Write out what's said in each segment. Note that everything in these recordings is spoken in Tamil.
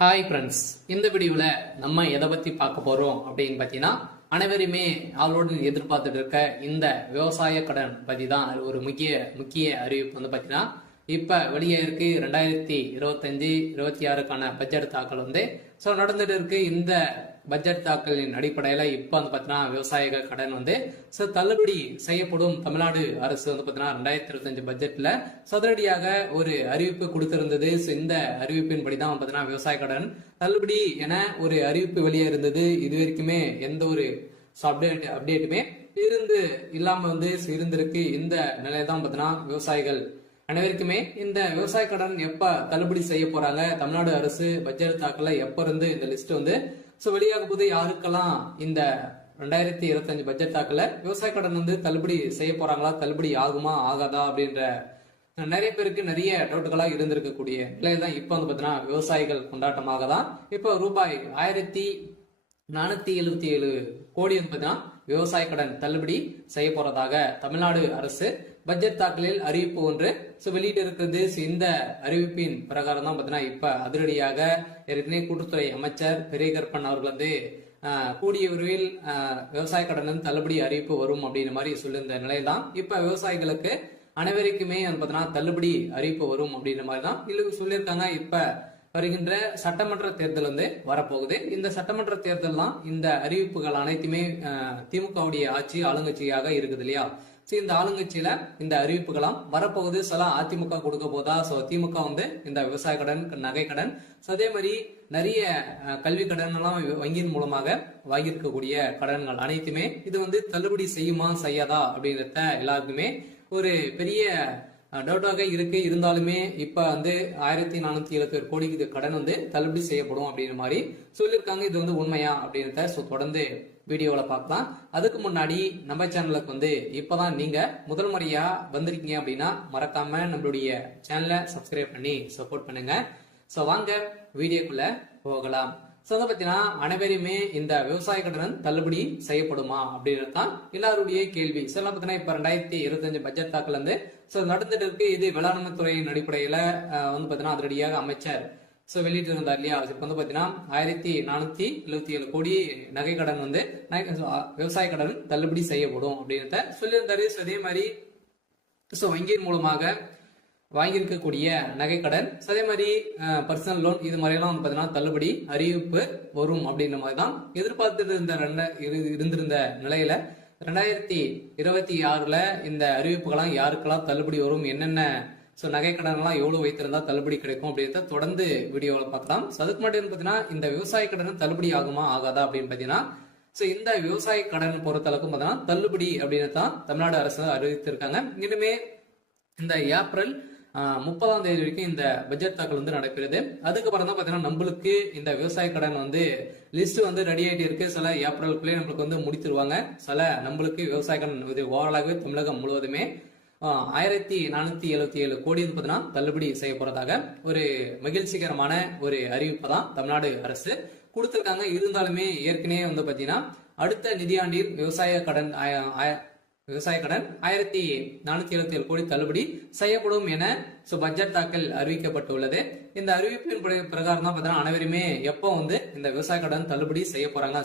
ஹாய் ஃப்ரெண்ட்ஸ், இந்த வீடியோவில் நம்ம எதை பற்றி பார்க்க போகிறோம் அப்படின்னு பார்த்தீங்கன்னா, அனைவருமே அவளோடு எதிர்பார்த்துட்டு இருக்க இந்த விவசாய கடன் பற்றி தான் ஒரு முக்கிய அறிவிப்பு வந்து பார்த்தீங்கன்னா, இப்போ வெளியே இருக்கு 2025-26க்கான பட்ஜெட் தாக்கல் வந்து நடந்துட்டு இருக்கு. இந்த பட்ஜெட் தாக்கலின் அடிப்படையில் இப்போ வந்து பார்த்தீங்கன்னா விவசாயிகள் கடன் வந்து தள்ளுபடி செய்யப்படும். தமிழ்நாடு அரசு வந்து பார்த்தீங்கன்னா 2025 பட்ஜெட்ல சதுரடியாக ஒரு அறிவிப்பு கொடுத்திருந்தது. இந்த அறிவிப்பின்படி தான் பார்த்தீங்கன்னா விவசாய கடன் தள்ளுபடி என ஒரு அறிவிப்பு வெளியே இருந்தது. இது வரைக்குமே எந்த ஒரு அப்டேட்டுமே இல்லாம வந்து இருந்திருக்கு. இந்த நிலையை தான் பார்த்தீங்கன்னா விவசாயிகள் அனைவருக்குமே இந்த விவசாய கடன் எப்ப தள்ளுபடி செய்ய போறாங்க, தமிழ்நாடு அரசு பட்ஜெட் தாக்கல எப்ப இருந்து இந்த லிஸ்ட் வந்து வெளியாக போது, யாருக்கெல்லாம் இந்த 2025 பட்ஜெட் தாக்கல விவசாய கடன் வந்து தள்ளுபடி செய்ய போறாங்களா, தள்ளுபடி ஆகுமா ஆகாதா அப்படின்ற நிறைய பேருக்கு நிறைய டவுட்டுகளா இருந்திருக்கக்கூடிய நிலையில தான் இப்ப வந்து பாத்தீங்கன்னா விவசாயிகள் கொண்டாட்டமாக தான் இப்ப ரூபாய் 1477 கோடி வந்து பாத்தீங்கன்னா விவசாய கடன் தள்ளுபடி செய்ய போறதாக தமிழ்நாடு அரசு பட்ஜெட் தாக்கலில் அறிவிப்பு ஒன்று வெளியிட்டு இருக்கிறது. இந்த அறிவிப்பின் பிரகாரம் தான் பாத்தீங்கன்னா இப்ப அதிரடியாக ஏற்கனவே கூட்டுத்துறை அமைச்சர் பெரியகற்பன் அவர்கள் வந்து கூடிய விரைவில் விவசாய கடன் தள்ளுபடி அறிவிப்பு வரும் அப்படின்ற மாதிரி சொல்லியிருந்த நிலையில தான் இப்ப விவசாயிகளுக்கு அனைவருக்குமே வந்து பாத்தீங்கன்னா தள்ளுபடி அறிவிப்பு வரும் அப்படின்ற மாதிரி தான் சொல்லியிருக்காங்க. இப்ப வருகின்ற சட்டமன்ற தேர்தல் வந்து வரப்போகுது. இந்த சட்டமன்ற தேர்தல் தான் இந்த அறிவிப்புகள் அனைத்துமே திமுகவுடைய ஆட்சி ஆளுங்கட்சியாக இருக்குது இல்லையா. இந்த ஆளுங்கட்சியில இந்த அறிவிப்புகளாம் வரப்போகுது. சில அதிமுக கொடுக்க போதா, திமுக வந்து இந்த விவசாய கடன், நகை கடன், அதே மாதிரி நிறைய கல்வி கடன் எல்லாம் வங்கியின் மூலமாக வாங்கியிருக்கக்கூடிய கடன்கள் அனைத்துமே இது வந்து தள்ளுபடி செய்யுமா செய்யாதா அப்படின்றத எல்லாருக்குமே ஒரு பெரிய டவுட்டாக இருக்கு. இருந்தாலுமே இப்ப வந்து 1477 கோடி கடன் வந்து தள்ளுபடி செய்யப்படும் அப்படின்ற மாதிரி சொல்லியிருக்காங்க. இது வந்து உண்மையா அப்படின்றத தொடர்ந்து வீடியோல பார்க்கலாம். அதுக்கு முன்னாடி நம்ம சேனலுக்கு வந்து இப்பதான் நீங்க முதல் முறையா வந்திருக்கீங்க அப்படின்னா மறக்காம நம்மளுடைய சேனலை சப்ஸ்கிரைப் பண்ணி சப்போர்ட் பண்ணுங்க. வாங்க வீடியோக்குள்ள போகலாம். பாத்தீங்கன்னா அனைவருமே இந்த விவசாய கடன் தள்ளுபடி செய்யப்படுமா அப்படின்றது தான் எல்லாருடைய கேள்வி. பாத்தீங்கன்னா இப்ப 2025 பட்ஜெட் தாக்கல் வந்து நடந்துட்டு இருக்கு. இது வேளாண்மை துறையின் அடிப்படையில வந்து பாத்தீங்கன்னா அதிரடியாக அமைச்சர் வெளியிட்டு இருந்தார் இல்லையா. இப்ப வந்து பாத்தீங்கன்னா 1477 கோடி நகை கடன் வந்து விவசாய கடன் தள்ளுபடி செய்யப்படும் அப்படின்றத சொல்லியிருந்தாரு. அதே மாதிரி வங்கியின் மூலமாக வாங்கியிருக்கக்கூடிய நகை கடன், அதே மாதிரி பர்சனல் லோன், இது மாதிரியெல்லாம் வந்து பாத்தீங்கன்னா தள்ளுபடி அறிவிப்பு வரும் அப்படின்ற மாதிரி தான் எதிர்பார்த்துட்டு இருந்திருந்த நிலையில 2026ல இந்த அறிவிப்புகளாம் யாருக்கெல்லாம் தள்ளுபடி வரும், என்னென்ன நகை கடன் எல்லாம் எவ்வளவு வைத்திருந்தா தள்ளுபடி கிடைக்கும் அப்படின்றத தொடர்ந்து வீடியோவில் பார்க்கலாம். அதுக்கு முன்னாடி பாத்தீங்கன்னா இந்த விவசாய கடன் தள்ளுபடி ஆகுமா ஆகாதா அப்படின்னு பாத்தீங்கன்னா இந்த விவசாய கடன் பொறுத்தளவுக்கு பாத்தீங்கன்னா தள்ளுபடி அப்படின்னு தான் தமிழ்நாடு அரசு அறிவித்திருக்காங்க. இனிமே இந்த ஏப்ரல் 30ஆம் தேதி வரைக்கும் இந்த பட்ஜெட் தாக்கல் வந்து நடக்கிறது. அதுக்கப்புறம் தான் பாத்தீங்கன்னா நம்மளுக்கு இந்த விவசாய கடன் வந்து லிஸ்ட் வந்து ரெடி ஆகிட்டு இருக்கு. சில ஏப்ரலுக்குள்ளே நம்மளுக்கு வந்து முடித்துருவாங்க. சில நம்மளுக்கு விவசாய கடன் இது ஓவராலாகவே தமிழகம் முழுவதுமே 1477 கோடி வந்து பாத்தீங்கன்னா தள்ளுபடி செய்ய போறதாக ஒரு மகிழ்ச்சிகரமான ஒரு அறிவிப்பு தான் தமிழ்நாடு அரசு கொடுத்திருக்காங்க. இருந்தாலுமே ஏற்கனவே வந்து பாத்தீங்கன்னா அடுத்த நிதியாண்டில் விவசாய கடன் 1477 கோடி தள்ளுபடி செய்யப்படும் என பட்ஜெட் தாக்கல் அறிவிக்கப்பட்டுள்ளது. இந்த அறிவிப்பின் பிரகாரம் தான் பாத்தீங்கன்னா அனைவருமே எப்போ வந்து இந்த விவசாய கடன் தள்ளுபடி செய்ய போறாங்க.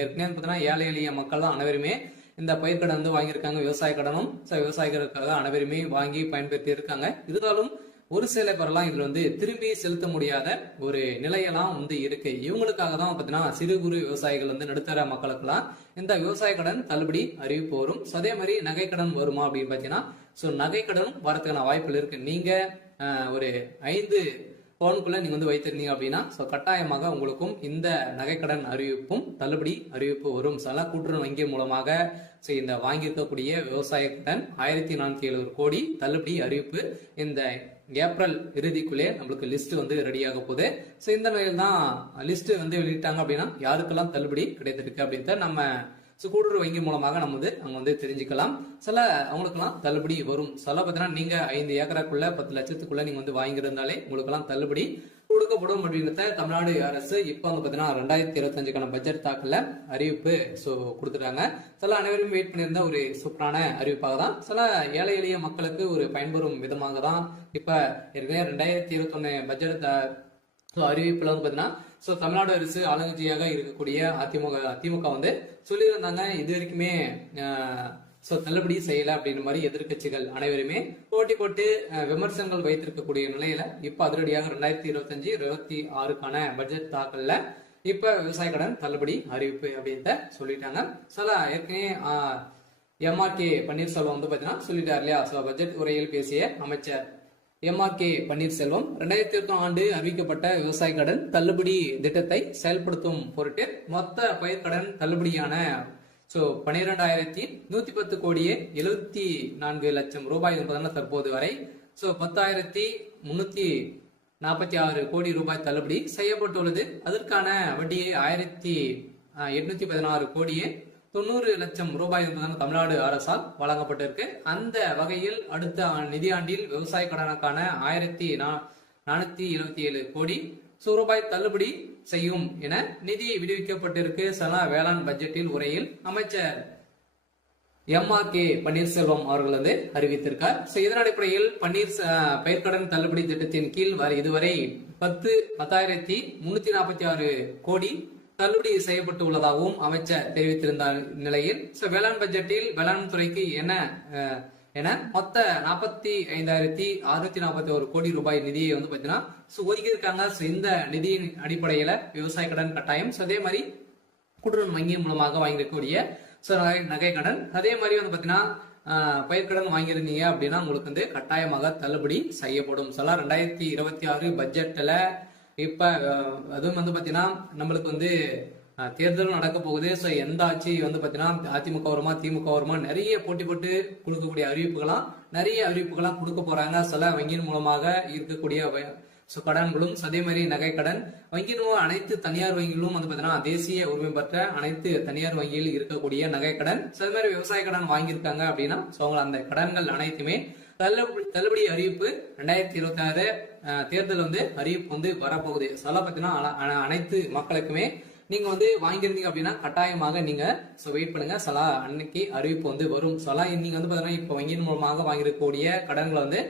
ஏற்கனவே பாத்தீங்கன்னா ஏழை எளிய மக்கள் தான் அனைவருமே இந்த பயிர்கடன் வந்து வாங்கியிருக்காங்க. விவசாய கடனும் விவசாயிகளுக்காக அனைவருமே வாங்கி பயன்படுத்தி இருக்காங்க. இருந்தாலும் ஒரு சில பேரெல்லாம் இதுல வந்து திரும்பி செலுத்த முடியாத ஒரு நிலையெல்லாம் வந்து இருக்கு. இவங்களுக்காக தான் பாத்தீங்கன்னா சிறு குறு விவசாயிகள் வந்து நடுத்தர மக்களுக்கெல்லாம் இந்த விவசாய கடன் தள்ளுபடி அறிவிப்பு வரும். அதே மாதிரி நகை கடன் வருமா அப்படின்னு பாத்தீங்கன்னா நகை கடனும் வரதுக்கான வாய்ப்புகள் இருக்கு. நீங்க ஒரு 5 பவுனுக்குள்ள நீங்க வந்து வைத்திருந்தீங்க அப்படின்னா கட்டாயமாக உங்களுக்கும் இந்த நகைக்கடன் அறிவிப்பும் தள்ளுபடி அறிவிப்பு வரும். சில கூட்டுறவு வங்கி மூலமாக இந்த வாங்கியிருக்கக்கூடிய விவசாய கடன் 1477 கோடி தள்ளுபடி அறிவிப்பு இந்த ஏப்ரல் இறுதிக்குள்ளே நம்மளுக்கு லிஸ்ட் வந்து ரெடியாக போகுது. இந்த நிலையில் தான் லிஸ்ட் வந்து வெளியிட்டாங்க அப்படின்னா யாருக்கெல்லாம் தள்ளுபடி கிடைத்திருக்கு அப்படின்றத நம்ம கூட்டுறவு வங்கி மூலமாக நம்ம வந்து அங்க வந்து தெரிஞ்சுக்கலாம். சில அவங்களுக்கெல்லாம் தள்ளுபடி வரும். சில பார்த்தீங்கன்னா நீங்க 5 ஏக்கராக்குள்ள 10 லட்சத்துக்குள்ள நீங்க வந்து வாங்கியிருந்தாலே உங்களுக்கெல்லாம் தள்ளுபடி கொடுக்கப்படும் அப்படின்றத தமிழ்நாடு அரசு இப்ப வந்து பாத்தீங்கன்னா 2025க்கான பட்ஜெட் தாக்கல அறிவிப்பு கொடுத்துட்டாங்க. சில அனைவரும் வெயிட் பண்ணியிருந்த ஒரு சூப்பரான அறிவிப்பாக தான், சில ஏழை எளிய மக்களுக்கு ஒரு பயன்பெறும் விதமாக தான் இப்ப ஏற்கனவே 2021 பட்ஜெட் ஸோ அறிவிப்புல வந்து பாத்தீங்கன்னா ஸோ தமிழ்நாடு அரசு ஆளுங்கட்சியாக இருக்கக்கூடிய திமுக வந்து சொல்லியிருந்தாங்க இது வரைக்குமே ஸோ தள்ளுபடி செய்யல அப்படின்ற மாதிரி எதிர்கட்சிகள் அனைவருமே போட்டி போட்டு விமர்சனங்கள் வைத்திருக்கக்கூடிய நிலையில இப்ப அதிரடியாக 2025-26க்கான பட்ஜெட் தாக்கல்ல இப்ப விவசாய கடன் தள்ளுபடி அறிவிப்பு அப்படின்ட்டு சொல்லிட்டாங்க. ஏற்கனவே எம்ஆர்கே பன்னீர்செல்வம் வந்து பாத்தீங்கன்னா சொல்லிட்டார் இல்லையா. பட்ஜெட் உரையில் பேசிய அமைச்சர் எம்ஆர்கே பன்னீர்செல்வம் 2008 ஆண்டு அறிவிக்கப்பட்ட விவசாய கடன் தள்ளுபடி திட்டத்தை செயல்படுத்தும் பொருட்டு மொத்த பயிர்கடன் தள்ளுபடியான 12,110 கோடியே 74 லட்சம் ரூபாய் என்பதனால் தற்போது வரை 10,346 கோடி ரூபாய் தள்ளுபடி செய்யப்பட்டுள்ளது. அதற்கான வட்டியை 1,816 கோடியே 90 லட்சம் ரூபாய் என்பதான தமிழ்நாடு அரசால் வழங்கப்பட்டிருக்கு. அந்த வகையில் அடுத்த நிதியாண்டில் விவசாய கடனுக்கான 1,477 கோடி ரூபாய் தள்ளுபடி செய்யும் என நிதி விடுவிக்கப்பட்டிருக்கு. வேளாண் பட்ஜெட்டில் உரையில் அமைச்சர் எம்ஆர்கே பன்னீர்செல்வம் அவர்கள் வந்து அறிவித்திருக்கார். இதன் அடிப்படையில் பயிர்க்கடன் தள்ளுபடி திட்டத்தின் கீழ் இதுவரை 10,346 கோடி தள்ளுபடி செய்யப்பட்டு உள்ளதாகவும் அமைச்சர் தெரிவித்திருந்த நிலையில் வேளாண் பட்ஜெட்டில் வேளாண் துறைக்கு என மொத்த 45,641 கோடி ரூபாய் நிதியை வந்து பாத்தீங்கன்னா ஒதுக்கியிருக்காங்க. இந்த நிதியின் அடிப்படையில விவசாய கடன் கட்டாயம் அதே மாதிரி கூட்டுறவு வங்கி மூலமாக வாங்கியிருக்கக்கூடிய நகை கடன் அதே மாதிரி வந்து பாத்தீங்கன்னா பயிர்க்கடன் வாங்கியிருந்தீங்க அப்படின்னா உங்களுக்கு வந்து கட்டாயமாக தள்ளுபடி செய்யப்படும். 2026 பட்ஜெட்ல இப்ப அதுவும் வந்து பாத்தீங்கன்னா நம்மளுக்கு வந்து தேர்தலும் நடக்க போகுது. எந்த ஆட்சி வந்து பாத்தீங்கன்னா அதிமுக வருமா திமுக வருமா நிறைய போட்டி போட்டு கொடுக்கக்கூடிய நிறைய அறிவிப்புகளாம் கொடுக்க போறாங்க. வங்கியின் மூலமாக இருக்கக்கூடிய கடன்களும் அதே மாதிரி நகை கடன் வங்கியின் அனைத்து தனியார் வங்கிகளும் வந்து பாத்தீங்கன்னா தேசிய உரிமை பெற்ற அனைத்து தனியார் வங்கியில் இருக்கக்கூடிய நகை கடன் அதே மாதிரி விவசாய கடன் வாங்கியிருக்காங்க அப்படின்னா அந்த கடன்கள் அனைத்துமே தள்ளுபடி அறிவிப்பு 2026 தேர்தல் வந்து அறிவிப்பு வந்து வரப்போகுது. பாத்தீங்கன்னா அனைத்து மக்களுக்குமே நீங்க வந்து வாங்கியிருந்தீங்க அப்படின்னா கட்டாயமாக நீங்க வெயிட் பண்ணுங்க. அன்னைக்கு அறிவிப்பு வந்து வரும். நீங்க வந்து பாத்தீங்கன்னா இப்ப வங்கியின் மூலமாக வாங்கிருக்கக்கூடிய கடன்களை வந்து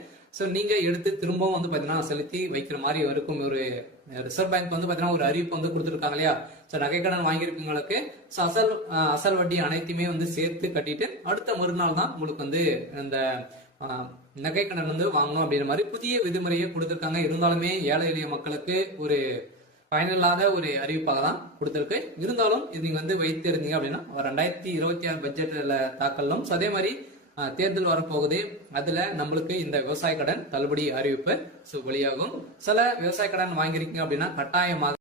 நீங்க எடுத்து திரும்பவும் வந்து பாத்தீங்கன்னா செலுத்தி வைக்கிற மாதிரி இருக்கும். ஒரு ரிசர்வ் பேங்க் வந்து பாத்தீங்கன்னா ஒரு அறிவிப்பு வந்து கொடுத்துருக்காங்க இல்லையா. நகை கடன் வாங்கியிருக்கவங்களுக்கு அசல் வட்டி அனைத்துமே வந்து சேர்த்து கட்டிட்டு அடுத்த மறுநாள் தான் உங்களுக்கு வந்து இந்த நகை கடன் வந்து வாங்கணும் அப்படின்ற மாதிரி புதிய விதிமுறையை கொடுத்திருக்காங்க. இருந்தாலுமே ஏழை எளிய மக்களுக்கு ஒரு பயனில்லாத ஒரு அறிவிப்பாக தான் கொடுத்திருக்கு. இருந்தாலும் இது நீங்க வந்து வைத்து இருந்தீங்க அப்படின்னா 2026 பட்ஜெட்ல தாக்கலும் அதே மாதிரி தேர்தல் வரப்போகுது. அதுல நம்மளுக்கு இந்த விவசாய கடன் தள்ளுபடி அறிவிப்பு வெளியாகும். விவசாய கடன் வாங்கிருக்கீங்க அப்படின்னா கட்டாயமாக